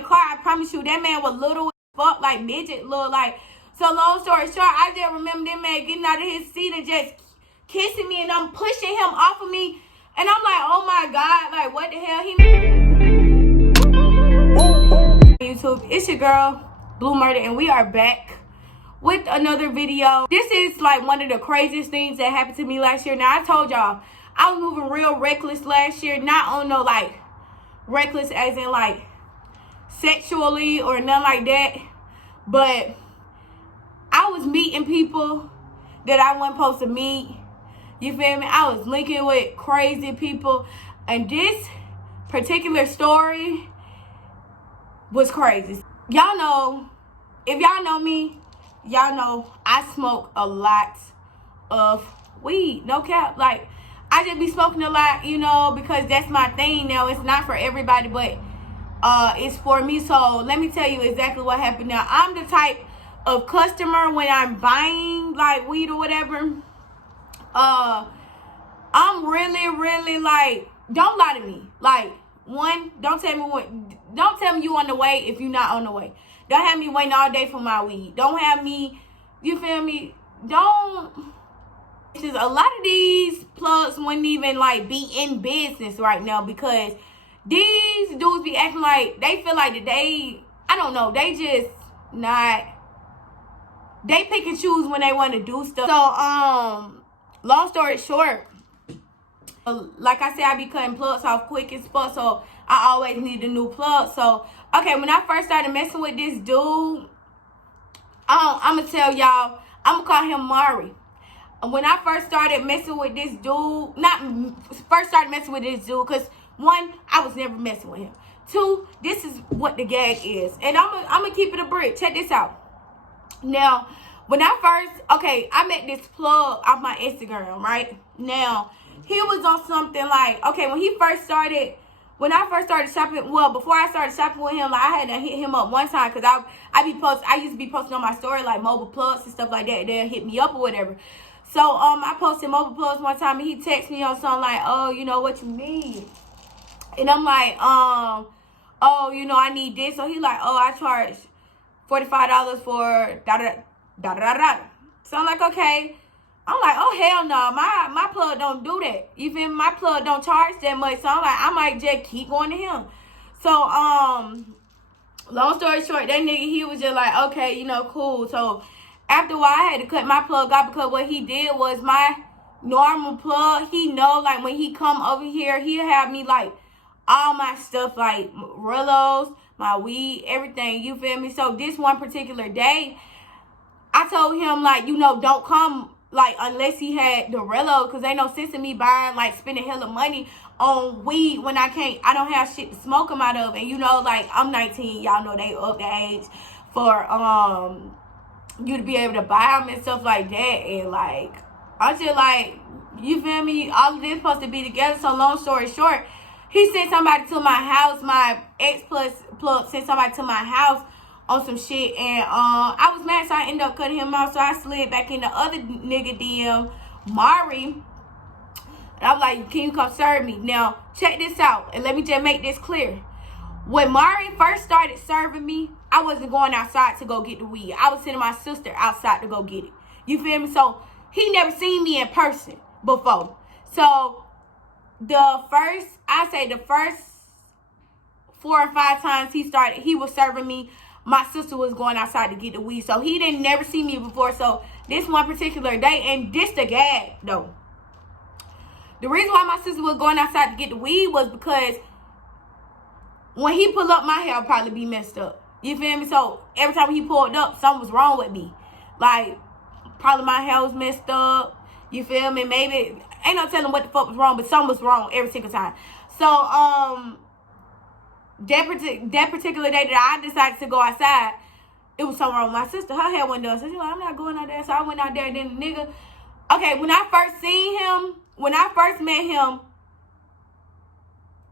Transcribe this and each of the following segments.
the car, I promise you, that man was little as fuck, like midget, little, like. So long story short, I just remember that man getting out of his seat and just kissing me, and I'm pushing him off of me, and I'm like, oh my God, like what the hell? YouTube, it's your girl, Blue Murder, and we are back with another video. This is like one of the craziest things that happened to me last year. Now I told y'all I was moving real reckless last year, not on no like reckless as in like sexually or nothing like that, but I was meeting people that I wasn't supposed to meet. You feel me? I was linking with crazy people, and this particular story was crazy. Y'all know, if y'all know me, y'all know I smoke a lot of weed. No cap. Like, I just be smoking a lot, you know, because that's my thing now. It's not for everybody, but it's for me. So let me tell you exactly what happened. Now, I'm the type of customer when I'm buying like weed or whatever. I'm really like, don't lie to me. Like, one, don't tell me you on the way if you're not on the way. Don't have me waiting all day for my weed. Don't have me, you feel me? Don't. Just a lot of these plugs wouldn't even like be in business right now because these dudes be acting like they feel like that they, I don't know, they just not, they pick and choose when they want to do stuff. So, long story short, like I said, I be cutting plugs off quick as fuck, so I always need a new plug. So, okay, when I first started messing with this dude, I'm going to tell y'all, I'm going to call him Mari. When I first started messing with this dude, because one, I was never messing with him. Two, this is what the gag is. And I'm going to keep it a brick. Check this out. Now, when I first, I met this plug off my Instagram, right? Now, he was on something like, when I first started shopping, well, before I started shopping with him, like, I had to hit him up one time because I used to be posting on my story, like, mobile plugs and stuff like that. They'll hit me up or whatever. So, I posted mobile plugs one time, and he texted me on something like, oh, you know, what you need? And I'm like, oh, you know, I need this. So, he like, oh, I charge $45 for da-da-da-da-da-da. So, I'm like, okay. I'm like, oh, hell no. My plug don't do that. Even my plug don't charge that much. So, I'm like, I might just keep going to him. So, long story short, that nigga, he was just like, okay, you know, cool. So, after a while, I had to cut my plug off because what he did was my normal plug. He know, like, when he come over here, he'll have me, like, all my stuff, like, Rillos, my weed, everything. You feel me? So, this one particular day, I told him, like, you know, don't come, like, unless he had the Rillo, because ain't no sense in me buying, like, spending hella money on weed when I don't have shit to smoke them out of. And, you know, like, I'm 19. Y'all know they up the age for, you to be able to buy them and stuff like that. And like, I'm just like, you feel me? All of this supposed to be together. So long story short, he sent somebody to my house. My ex-plug sent somebody to my house on some shit. And I was mad, so I ended up cutting him off. So I slid back in the other nigga DM, Mari. And I was like, can you come serve me? Now, check this out. And let me just make this clear. When Mari first started serving me, I wasn't going outside to go get the weed. I was sending my sister outside to go get it. You feel me? So, he never seen me in person before. So, the first 4 or 5 times he was serving me, my sister was going outside to get the weed. So, he didn't never see me before. So, this one particular day, and this the gag, though. The reason why my sister was going outside to get the weed was because when he pulled up, my hair would probably be messed up. You feel me? So, every time he pulled up, something was wrong with me. Like, probably my hair was messed up. You feel me? Maybe, ain't no telling what the fuck was wrong, but something was wrong every single time. So, that particular day that I decided to go outside, it was something wrong with my sister. Her hair wasn't done. So, she's like, I'm not going out there. So, I went out there, and then the nigga, when I first met him,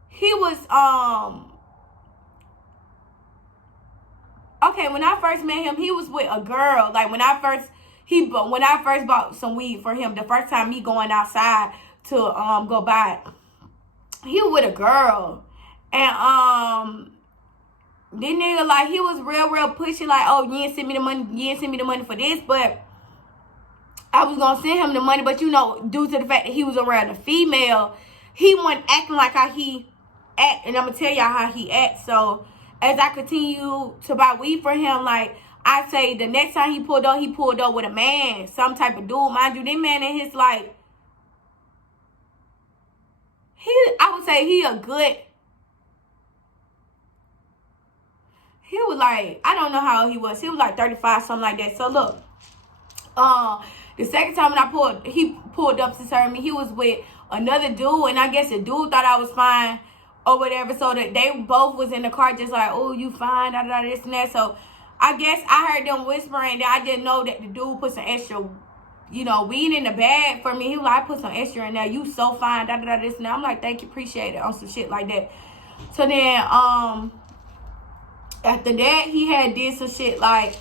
he was, when I first met him, he was with a girl. Like, when I first bought some weed for him, the first time me going outside to go buy it, he was with a girl. And this nigga, like, he was real pushy, like, oh, you ain't send me the money, for this, but I was gonna send him the money, but you know, due to the fact that he was around a female, he wasn't acting like how he act, and I'm gonna tell y'all how he acts. So as I continue to buy weed for him, like, I say the next time he pulled up with a man, some type of dude. Mind you, this man in his, like, I would say he was like, I don't know how old he was. He was like 35, something like that. So look, the second time when he pulled up to serve me, he was with another dude, and I guess the dude thought I was fine or whatever. So that they both was in the car just like, oh, you fine, da da this and that. So I guess I heard them whispering that I didn't know that the dude put some extra, you know, weed in the bag for me. He was like, I put some extra in there. You so fine, da da da this and that. I'm like, thank you, appreciate it, on some shit like that. So then after that, he had did some shit like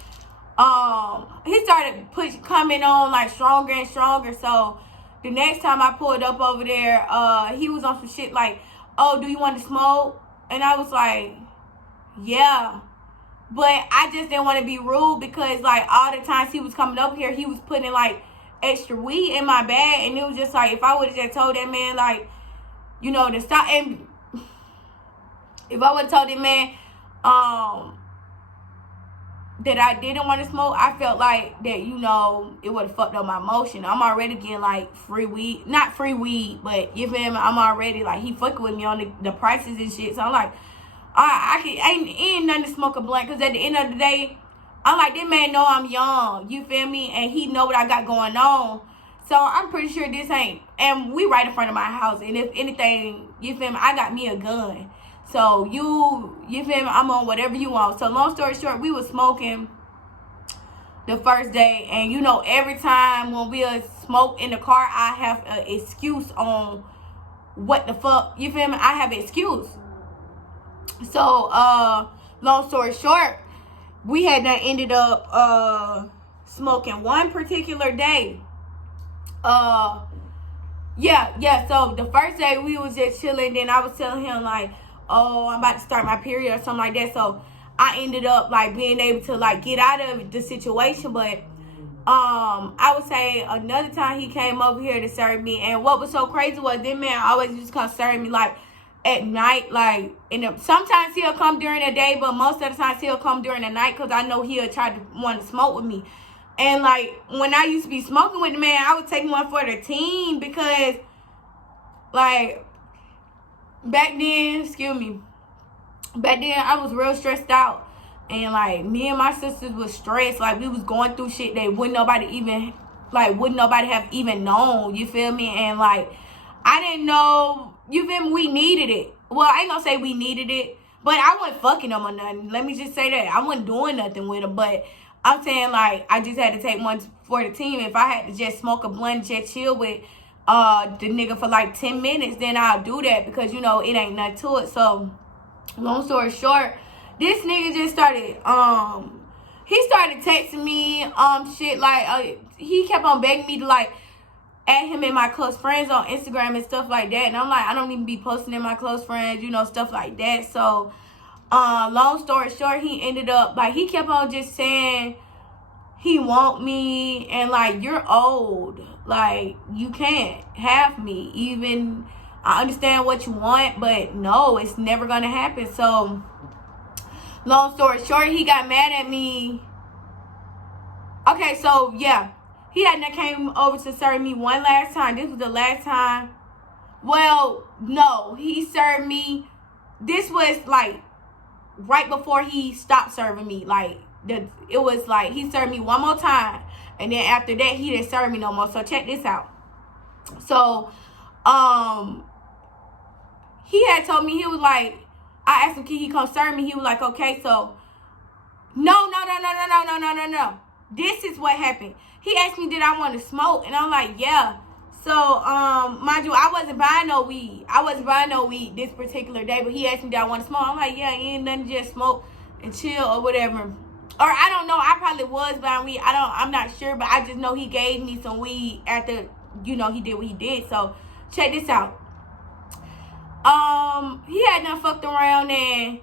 he started coming on like stronger and stronger. So the next time I pulled up over there, he was on some shit like, oh, do you want to smoke? And I was like, yeah. But I just didn't want to be rude because, like, all the times he was coming up here, he was putting, like, extra weed in my bag. And it was just like, if I would have just told that man, like, you know, to stop. And if I would have told that man that I didn't want to smoke, I felt like that, you know, it would have fucked up my emotion. I'm already getting, like, free weed. Not free weed, but, you feel me? I'm already, like, he fucking with me on the prices and shit. So I'm like, ain't nothing to smoke a blunt, because at the end of the day, I'm like, this man know I'm young, you feel me, and he know what I got going on. So I'm pretty sure this ain't, and we right in front of my house, and if anything, you feel me, I got me a gun. So you feel me, I'm on whatever you want. So long story short, we was smoking the first day, and you know, every time when we smoke in the car, I have an excuse on what the fuck, you feel me, I have an excuse. So, long story short, we had done ended up smoking one particular day. Yeah. So the first day we was just chilling. Then I was telling him like, oh, I'm about to start my period or something like that. So I ended up like being able to like get out of the situation. But I would say another time he came over here to serve me, and what was so crazy was this man always just come serve me like at night, like sometimes he'll come during the day, but most of the times he'll come during the night, because I know he'll try to want to smoke with me. And like when I used to be smoking with the man, I would take one for the team, because like back then I was real stressed out, and like me and my sisters was stressed, like we was going through shit that wouldn't nobody have even known, you feel me? And like I didn't know, you feel me, we needed it. Well, I ain't gonna say we needed it, but I wasn't fucking them or nothing. Let me just say that. I wasn't doing nothing with them, but I'm saying like I just had to take one for the team. If I had to just smoke a blunt, just chill with the nigga for like 10 minutes, then I'll do that, because you know it ain't nothing to it. So long story short, this nigga just started he started texting me shit like he kept on begging me to like add him in my close friends on Instagram and stuff like that. And I'm like, I don't even be posting in my close friends, you know, stuff like that. So, long story short, he ended up, like, he kept on just saying he want me. And, like, you're old. Like, you can't have me. Even, I understand what you want, but no, it's never going to happen. So, long story short, he got mad at me. Okay, so, yeah. He had not came over to serve me one last time. This was the last time. Well, no, he served me. This was like right before he stopped serving me. Like it was like he served me one more time, and then after that he didn't serve me no more. So check this out. So, he had told me, he was like, I asked him, can he come serve me? He was like, okay. So no. This is what happened. He asked me, did I want to smoke? And I'm like, yeah. So, mind you, I wasn't buying no weed this particular day, but he asked me, did I want to smoke? I'm like, yeah, ain't nothing, just smoke and chill or whatever. Or I don't know, I probably was buying weed. I'm not sure, but I just know he gave me some weed after, you know, he did what he did. So, check this out. He had done fucked around, and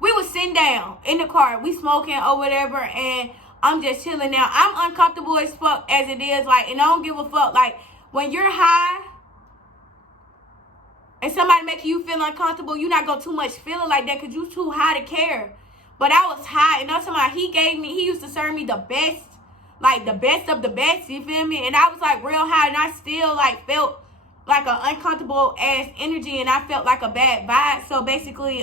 We was sitting down in the car. We smoking or whatever. And I'm just chilling now. I'm uncomfortable as fuck as it is. Like, and I don't give a fuck. Like, when you're high and somebody making you feel uncomfortable, you not gonna too much feel it like that because you too high to care. But I was high, and I'm talking about he used to serve me the best, like the best of the best, you feel me? And I was like real high, and I still like felt like an uncomfortable ass energy, and I felt like a bad vibe. So basically,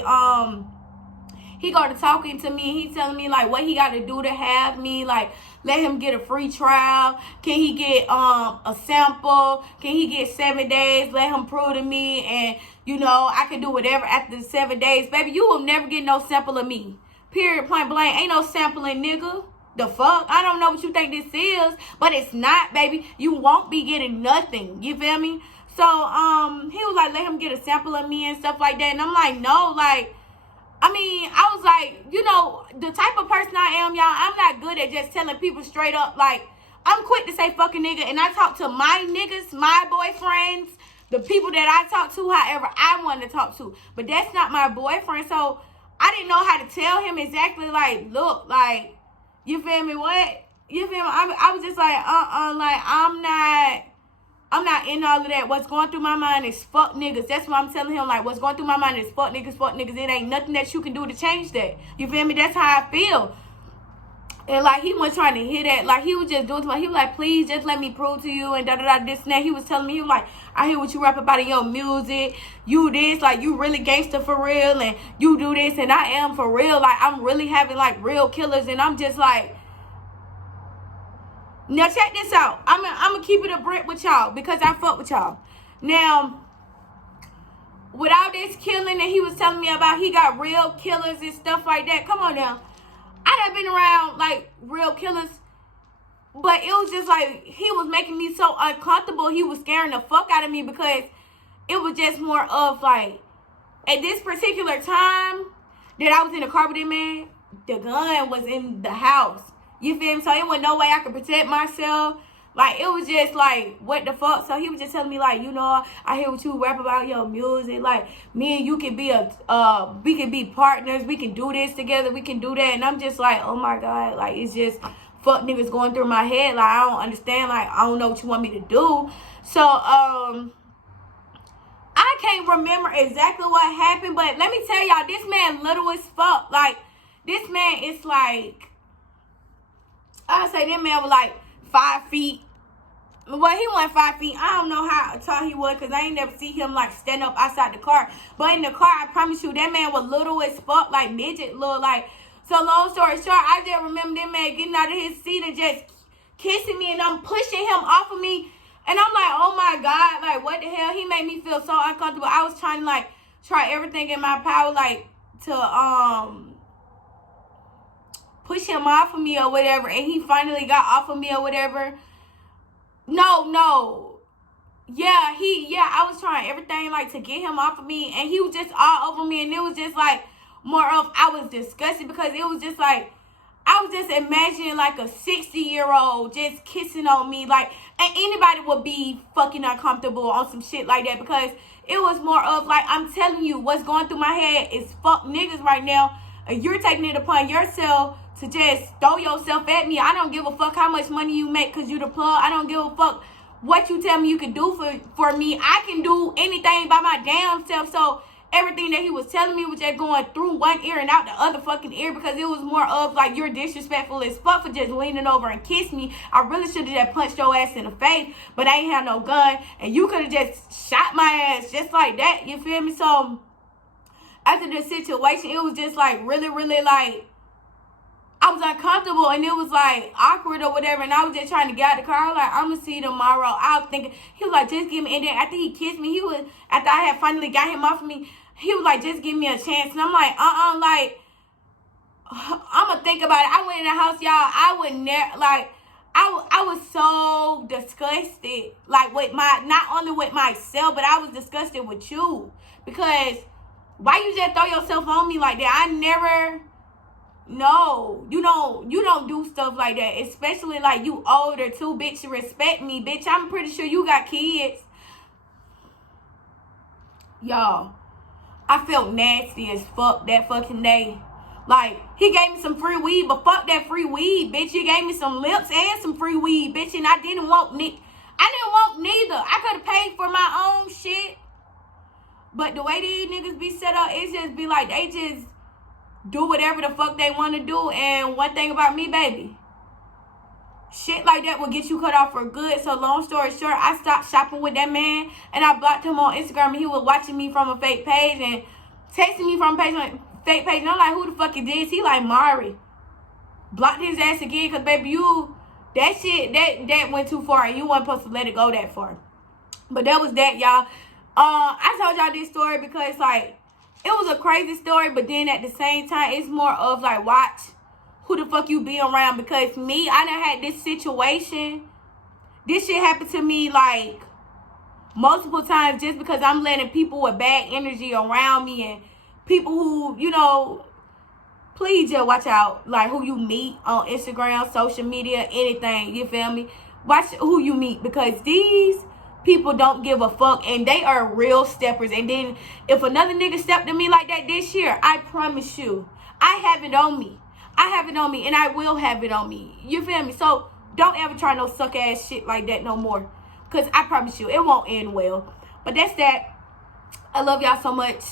he got to talking to me, and he telling me like what he got to do to have me, like let him get a free trial. Can he get a sample? Can he get 7 days? Let him prove to me, and you know I can do whatever after the 7 days. Baby, you will never get no sample of me. Period, point blank. Ain't no sampling, nigga. The fuck? I don't know what you think this is, but it's not, baby. You won't be getting nothing. You feel me? So he was like, let him get a sample of me and stuff like that. And I'm like, no, like, I mean, I was like, you know, the type of person I am, y'all, I'm not good at just telling people straight up. Like, I'm quick to say fucking nigga, and I talk to my niggas, my boyfriends, the people that I talk to, however I want to talk to. But that's not my boyfriend, so I didn't know how to tell him exactly, like, look, like, you feel me, what? You feel me? I was just like, like, I'm not in all of that. What's going through my mind is fuck niggas. That's what I'm telling him. Like, what's going through my mind is fuck niggas, fuck niggas. It ain't nothing that you can do to change that. You feel me? That's how I feel. And, like, he wasn't trying to hear that. Like, he was just doing something. He was like, please, just let me prove to you and da-da-da, this and that. He was telling me, he was like, I hear what you rap about in your music. You this, like, you really gangster for real. And you do this, and I am for real. Like, I'm really having, like, real killers. And I'm just like, now, check this out. I'm going to keep it a brick with y'all because I fuck with y'all. Now, with all this killing that he was telling me about, he got real killers and stuff like that. Come on now. I done been around, like, real killers. But it was just like, he was making me so uncomfortable. He was scaring the fuck out of me because it was just more of, like, at this particular time that I was in the car with him, man, the gun was in the house. You feel me? So it was no way I could protect myself. Like, it was just like, what the fuck? So he was just telling me, like, you know, I hear what you rap about your music. Like, me and you can be we can be partners. We can do this together. We can do that. And I'm just like, oh my God. Like, it's just fuck niggas going through my head. Like, I don't understand. Like, I don't know what you want me to do. So, I can't remember exactly what happened. But let me tell y'all, this man little as fuck. Like, this man is like, I say this man was like 5 feet. Well, he wasn't 5 feet. I don't know how tall he was because I ain't never see him like stand up outside the car. But in the car, I promise you, that man was little as fuck, like midget little. Like, so long story short, I just remember that man getting out of his seat and just kissing me, and I'm pushing him off of me. And I'm like, oh my God, like what the hell? He made me feel so uncomfortable. I was trying to like try everything in my power, like to push him off of me or whatever, and he finally got off of me or whatever. No. Yeah, I was trying everything like to get him off of me, and he was just all over me, and it was just like more of, I was disgusted because it was just like, I was just imagining like a 60-year-old just kissing on me, like, and anybody would be fucking uncomfortable on some shit like that because it was more of like, I'm telling you, what's going through my head is fuck niggas right now, and you're taking it upon yourself to just throw yourself at me. I don't give a fuck how much money you make because you the plug. I don't give a fuck what you tell me you can do for me. I can do anything by my damn self. So everything that he was telling me was just going through one ear and out the other fucking ear because it was more of like, you're disrespectful as fuck for just leaning over and kiss me. I really should have just punched your ass in the face, but I ain't had no gun, and you could have just shot my ass just like that. You feel me? So after the situation, it was just like really, really like, I was uncomfortable, and it was like awkward or whatever, and I was just trying to get out the car. I was like, I'm gonna see you tomorrow. I was thinking, he was like, just give me, and then after he kissed me, after I had finally got him off of me, he was like, just give me a chance. And I'm like, like, I'm gonna think about it. I went in the house, y'all. I would never, like, I was so disgusted, like, with not only with myself, but I was disgusted with you, because why you just throw yourself on me like that? I never. No, you don't do stuff like that, especially like you older too, bitch. Respect me, bitch. I'm pretty sure you got kids. Y'all, I felt nasty as fuck that fucking day. Like, he gave me some free weed, but fuck that free weed, bitch. You gave me some lips and some free weed, bitch, and I didn't want neither. I could have paid for my own shit. But the way these niggas be set up, it just be like, they just do whatever the fuck they want to do. And one thing about me, baby, shit like that will get you cut off for good. So long story short, I stopped shopping with that man, and I blocked him on Instagram, and he was watching me from a fake page and texting me from a fake page. And I'm like, who the fuck is this? He like, Mari. Blocked his ass again, because baby, that shit, that went too far, and you weren't supposed to let it go that far. But that was that, y'all. I told y'all this story because, like, it was a crazy story, but then at the same time, it's more of, like, watch who the fuck you be around. Because me, I done had this situation. This shit happened to me, like, multiple times just because I'm letting people with bad energy around me, and people who, you know, please just watch out, like, who you meet on Instagram, social media, anything, you feel me? Watch who you meet, because these people don't give a fuck, and they are real steppers. And then if another nigga stepped to me like that this year, I promise you, I have it on me. I have it on me, and I will have it on me. You feel me? So don't ever try no suck ass shit like that no more, because I promise you, it won't end well. But that's that. I love y'all so much.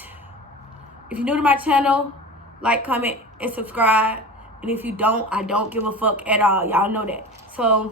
If you're new to my channel, like, comment, and subscribe. And if you don't, I don't give a fuck at all. Y'all know that. So